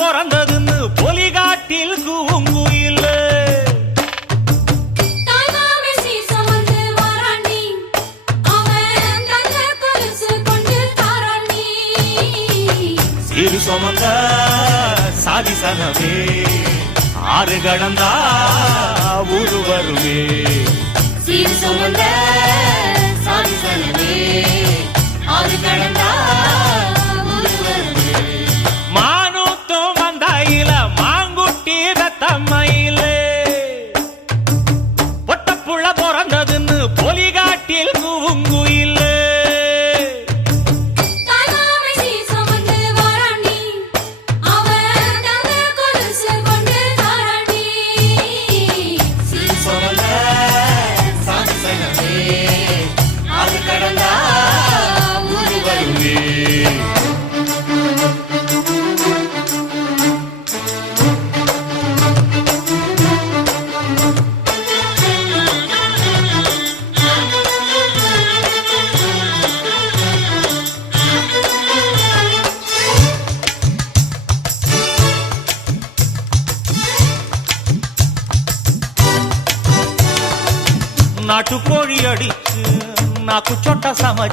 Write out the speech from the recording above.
பிறந்ததுன்னு பொலிகாட்டில் கூங்குயில சீர் சுமந்து வாராண்டி. அவன் தங்க கொலுசு கொண்டு தாராண்டி. சிறு சுமந்த சாதி சனவே ஆறு கடந்தா ஊரு வருவே மயிலே பொட்டப்புள்ள பிறந்ததுன்னு பொலிகாட்டில் கூங்குயில நாட்டுக்கோழி அடிச்சு நாக்கு சொட்ட சமைச்சு